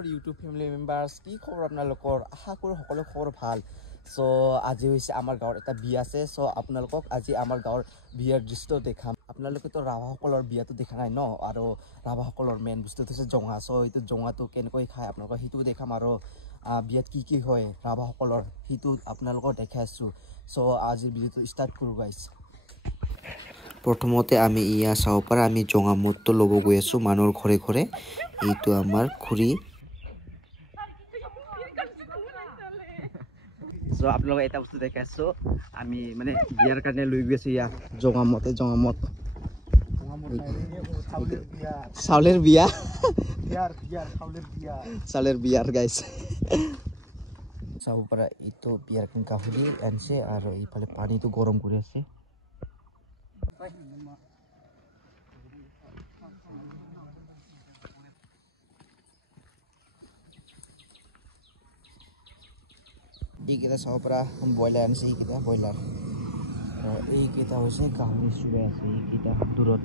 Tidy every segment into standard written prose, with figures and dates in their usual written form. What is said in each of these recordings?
মোৰ YouTube family members কি খবৰ আপোনালোকৰ আশা কৰোঁ সকলো খবৰ ভাল সো আজি হৈছে আমাৰ গাঁৱৰ এটা বিয়া আছে সো আপোনালোকক আজি আমাৰ গাঁৱৰ বিয়াৰ দৃশ্য দেখাম আপোনালোকেতো ৰাভাসকলৰ বিয়াটো দেখা নাই ন আৰু ৰাভাসকলৰ মেইন বস্তুটো হৈছে জঙা সো এইটো জঙাটো কেনেকৈ খায় আপোনালোকক সেইটো দেখাম আৰু বিয়াত কি হয় ৰাভাসকলৰ সেইটো আপোনালোকক দেখাই আছোঁ সো আজিৰ ভিডিঅ'টো ষ্টাৰ্ট কৰোঁ গাইছ প্ৰথমতে আমি ইয়া চাও পৰা আমি জঙা মতটো লব গৈ আছো মানুহৰ ঘৰে ঘৰে এইটো আমাৰ খুৰী সো আপোনালোকক এটা বস্তু দেখাইছো আমি মানে বিয়াৰ কাৰণে লৈ গৈছো ইয়া জঙা মত চাউলেৰ বিয়া চাউলেৰ বিয়াৰ গাইছ চাব পৰা এইটো বিয়াৰ গাহৰি আনছে আৰু এইফালে পানীটো গৰম কৰি আছে এইকেইটা চাব পৰা ব্ৰইলাৰ আনিছে এইকেইটা ব্ৰইলাৰ এইকেইটা হৈছে গাহৰি চুৰাই আছে এইকেইটা দূৰত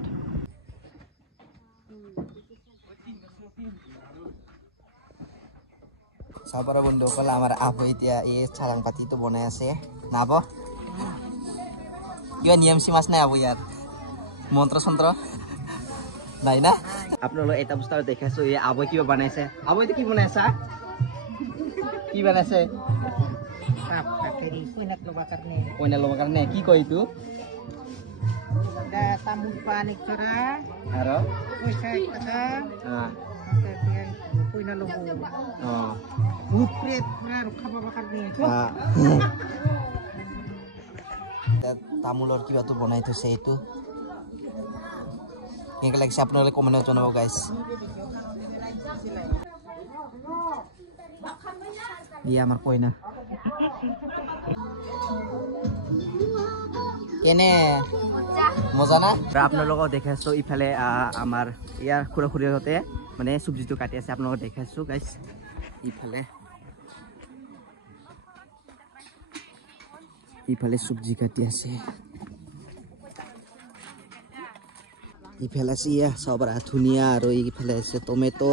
চাব পৰা বন্ধুসকল আমাৰ আপ এতিয়া এই চালাং পাতিটো বনাই আছে নাব কিবা নিয়ম সীমাছ নাই আবু ইয়াৰ মন্ত্ৰ চন্ত্ৰ নাই না আপোনালোক এটা বস্তু দেখাইছো এই আবৈ কিবা বনাইছে আবৈ এইটো কি বনাইছা কি বনাইছে কইনা লব কাৰণে কি কয় এইটো তামোল পান একৰা আৰু পইচা 1 টাকা কইনা লব ভূত প্ৰেত আৰু খাব কাৰণে তামোলৰ কিবাটো বনাই থৈছে এইটো কেনেকৈ লাগিছে আপোনালোকে কমেণ্টত জনাব গাইছ ইয়া আমাৰ কইনা কেনে মজা না আপোনালোকক দেখাইছো ইফালে আমাৰ ইয়াৰ খুৰা খুৰীহঁতে মানে চব্জিটো কাটি আছে আপোনালোকক দেখাইছো গাইছ ইফালে চব্জি কাটি আছে ইফালে আছে ইয়া চব ধুনীয়া আৰু ইফালে আছে টমেটো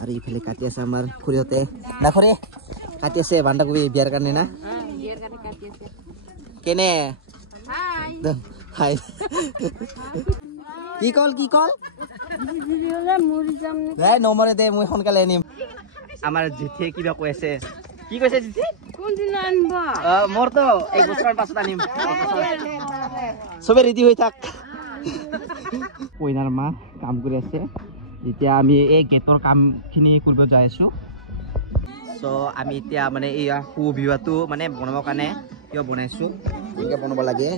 আৰু ইফালে কাটি আছে আমাৰ খুৰীহঁতে না খুৰী কাটি আছে বন্ধাকবি বিয়াৰ কাৰণে না বিয়াৰ কাৰণে কাটি আছে কেনে হাই কি কল ভিডিঅ'লে মৰি যাম দে নমৰে দে মই সোনকালে আনিম আমাৰ জেঠিয়ে কিবা কৈ আছে কি কৈছে জেঠি কোন দিন আনবা মোৰতো 1 বছৰৰ পাছত আনিম সবে ৰেডি হৈ থাক কইনাৰ মা কাম কৰি আছে এতিয়া আমি এই গেটৰ কামখিনি কৰিব যাই আছো সো আমি এতিয়া মানে এই হু বিৱাটো মানে বনাবৰ কাৰণে কিয় বনাইছো এনেকৈ বনাব লাগে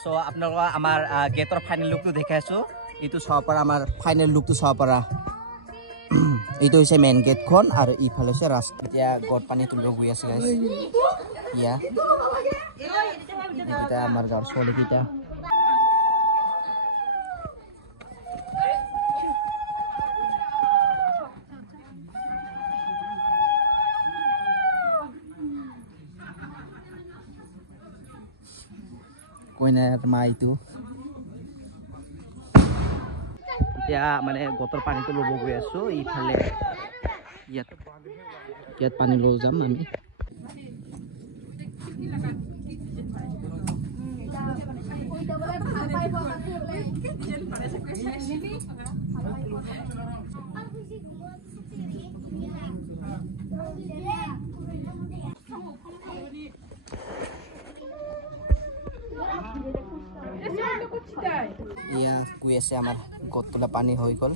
সো আপোনালোকক আমাৰ গেটৰ ফাইনেল লুকটো দেখাইছো এইটো চাব পৰা আমাৰ ফাইনেল লুকটো চাব পৰা এইটো হৈছে মেইন গেটখন আৰু ইফালে হৈছে ৰাস্তা এতিয়া গড় পানী তুলিব গৈ আছে ইয়া এইকেইটা আমাৰ গাঁৱৰ ছোৱালীকেইটা কইনাৰ মা এইটো এতিয়া মানে গটৰ পানীটো ল'ব গৈ আছো ইফালে ইয়াত পানী লৈ যাম আমি ইয়া কৈ আছে আমাৰ গট তোলা পানী হৈ গ'ল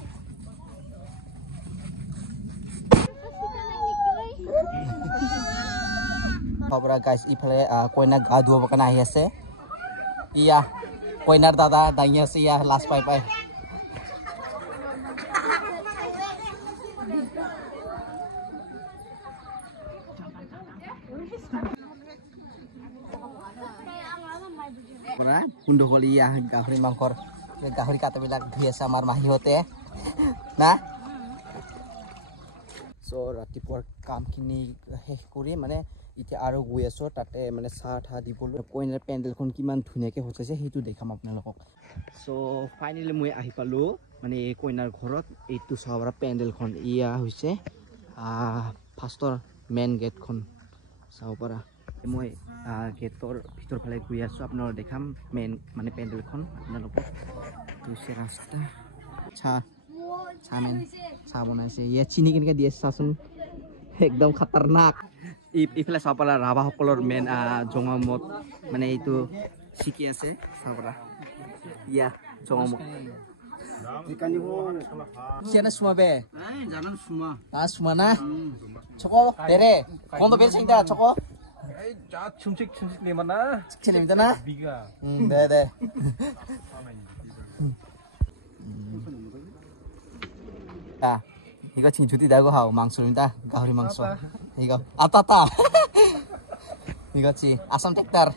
খবৰা গাইছ ইফালে কইনাক গা ধুৱাবৰ কাৰণে আহি আছে ইয়া কইনাৰ দাদা দাঙি আছে ইয়া লাজ পাই কুণ্ডকলি ইয়া গাহৰি মাংসৰ গাহৰি কাটাবিলাক ধুই আছে আমাৰ মাহীহঁতে না সো ৰাতিপুৱাৰ কামখিনি শেষ কৰি মানে এতিয়া আৰু গৈ আছোঁ তাতে মানে চাহ ঠাহ দিবলৈ কইনাৰ পেণ্ডেলখন কিমান ধুনীয়াকৈ সজাইছে সেইটো দেখাম আপোনালোকক চ' ফাইনেলি মই আহি পালোঁ মানে এই কইনাৰ ঘৰত এইটো চাব পৰা পেণ্ডেলখন ইয়া হৈছে ফাৰ্ষ্টৰ মেইন গেটখন চাব পৰা মই গেটৰ ভিতৰ ফালে গৈ আছোঁ আপোনালোকক দেখাম মেইন মানে পেণ্ডেলখন আপোনালোকক হৈছে ৰাস্তা চাহ বনাইছে ইয়াত চিনি কেনেকৈ দি আছে চাচোন একদম খাতাৰনাক ইফালে চাব পৰা ৰাভাসকলৰ মেইন জঙামত মানে এইটো শিকি আছে চাব পৰা ইয়া জঙামত Siapa semua be? Jangan semua. Semua na? Coko, dere. Kondo bel sing dah, coko. Cumcik ni mana? Cik ni mana? Biga. Deh. Igo cing cuti dah go hau, mangso minta, gahuri mangso. Igo, apa? Igo ci, asam tektar.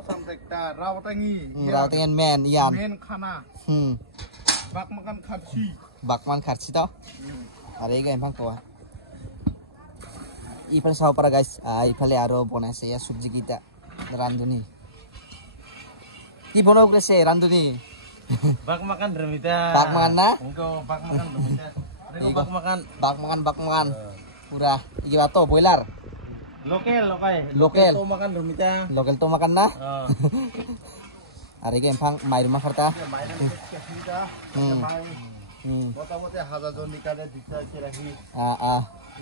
Asam tektar, rawatangi. Rawatangan men, iyan. Men khana. Bak makan kharchi tau. Are igo empang ko. Ifale saw para guys, ifale aro bonaise ya subji kita randuni. Ki bono grese randuni. Bak makan remita. Bak makan na? Engkau bak makan remita. Bak makan. Pura. Iki bato boiler. Lokel. To makan remita. Lokel to makan na? Are igo empang mai rumah farta. মোটামুটি 1000 জন নিকালে দিতা কেৰাহি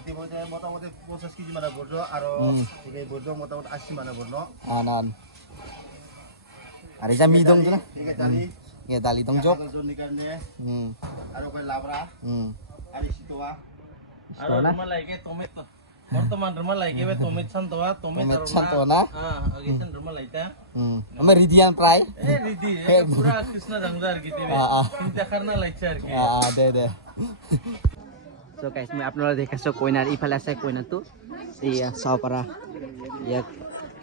ইতিমধ্যে মোটামুটি 50 KG মান বৰ্জ আৰু এই বৰ্জ মোটামুটি 80 মান বৰ্ণ আনান আরে যা মি দং না এই দালি দং জক 1000 জন নিকালে আৰু কই লাবৰা আৰু সিতোৱা আৰু তোমাৰ লাগে টমেটো বৰ্তমান rumah lagi we tomat santoa na agisan rumah laita ama ridian prai ridi pura krishna rangdar gitu we cinta karena laichar ki deh so guys मैं আপনারা দেখাছো কইনার ইফালে আছে কইনা তো এই চাও পারা ইয়াক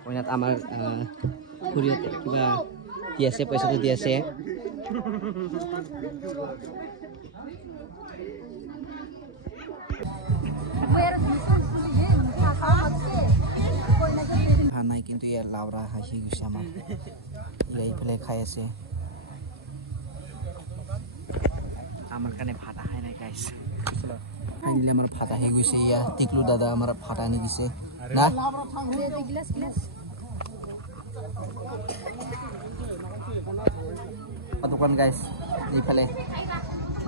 কইনাত আমার খুরিয়াতে কিবা দি আছে পয়সা তো দি আছে নাই কিন্তু ইয়ার লাউরা হাসি গুছে আমার এই ফেলে খাই আছে আমার কানে ফাটা খাই নাই গাইস ফাইনালি আমার ফাটা হয়ে গেছে ইয়া টিকলু দাদা আমার ফাটা নি দিছে না দোকান গাইস এই ফেলে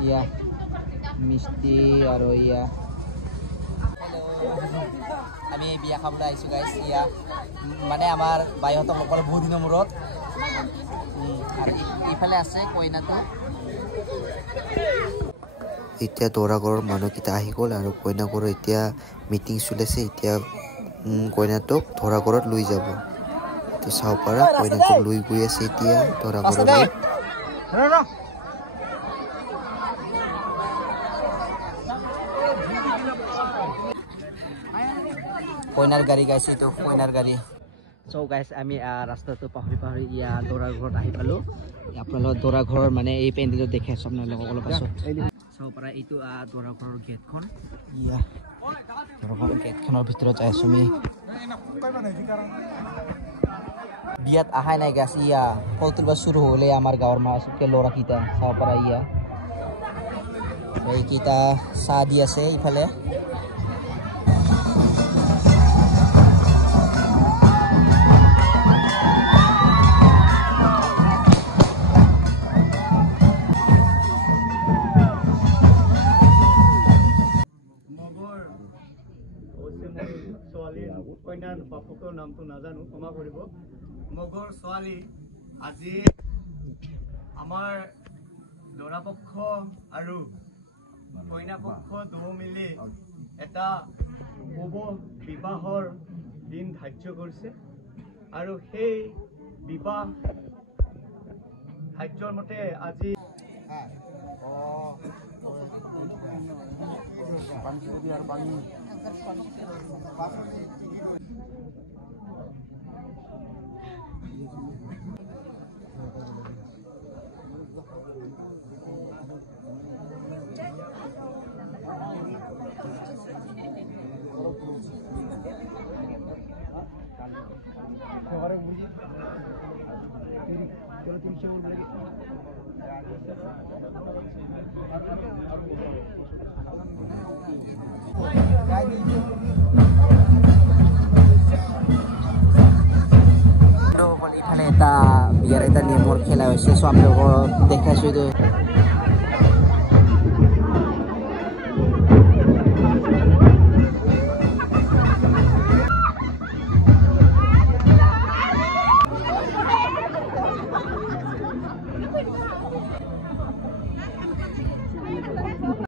ইয়া মিষ্টি আর ইয়া আমি বিয়া খাবলৈ আহিছো গাইস ইয়া মানে আমাৰ বাইহতক অকল বহুত দিনৰ মূৰত আৰু ইফালে আছে কইনাটো এতিয়া দৰাঘৰৰ মানুহকেইটা আহি গ'ল আৰু কইনাঘৰৰ এতিয়া মিটিং চলিছে এতিয়া কইনাটোক দৰাঘৰত লৈ যাব তো চাব পাৰা কইনাটোক লৈ গৈ আছে এতিয়া দৰাঘৰলৈ কইনাৰ গাড়ী গাইছে এইটো কইনাৰ গাড়ী চ' গাইছ আমি ৰাস্তাটো পাহৰি ইয়া দৰাৰ ঘৰত আহি পালোঁ আপোনালোকৰ দৰা ঘৰৰ মানে এই পেণ্ডেলটো দেখি আছোঁ আপোনালোকক অলপ পাছত চাব পৰা এইটো দৰা ঘৰৰ গেটখন ইয়া দৰা ঘৰৰ গেটখনৰ ভিতৰত যাই আছোঁ আমি বিয়াত আহাই নাই গাছ ইয়া ফল তুলিব চুৰু হ'লে আমাৰ গাঁৱৰ চবকে ল'ৰাকেইটা চাব পৰা ইয়া এইকেইটা চাহ দি আছে ইফালে কইনাৰ বাপকৰ নামটো নাজানো ক্ষমা কৰিব মগৰ ছোৱালী আজি আমাৰ দৰা পক্ষ আৰু কইনা পক্ষ দুয়ো মিলি এটা শুভ বিবাহৰ দিন ধাৰ্য কৰিছে আৰু সেই বিবাহ ধাৰ্যৰ মতে আজি ইফালে এটা বিয়াৰ এটা নিয়মৰ খেলা হৈছে চ' আপোনালোকক দেখাইছোঁ এইটো